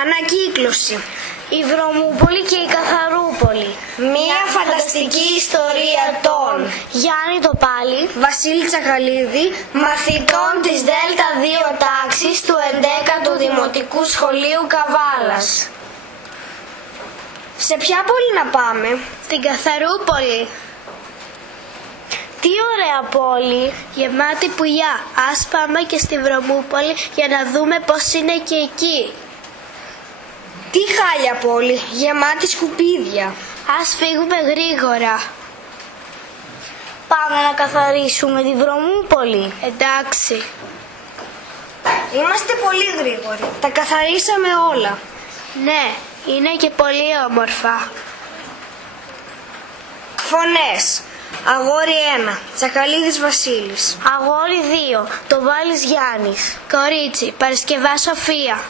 Ανακύκλωση. Η Βρωμούπολη και η Καθαρούπολη. Μία φανταστική ιστορία των Γιάννη Τοπάλη, Βασίλη Τσακαλίδη, μαθητών της Δέλτα 2 τάξης του 11ου Δημοτικού Σχολείου Καβάλας. Σε ποια πόλη να πάμε? στην Καθαρούπολη. Τι ωραία πόλη, γεμάτη πουλιά. Ας πάμε και στη Βρωμούπολη για να δούμε πώς είναι και εκεί. Τι χάλια πόλη, γεμάτη σκουπίδια. Ας φύγουμε γρήγορα. Πάμε να καθαρίσουμε τη Βρωμούπολη. Εντάξει. Είμαστε πολύ γρήγοροι, τα καθαρίσαμε όλα. Ναι, είναι και πολύ όμορφα. Φωνές. Αγόρι 1, Τσακαλίδης Βασίλης. Αγόρι 2, Τοπάλης Γιάννης. Κορίτσι, Παρασκευά Σοφία.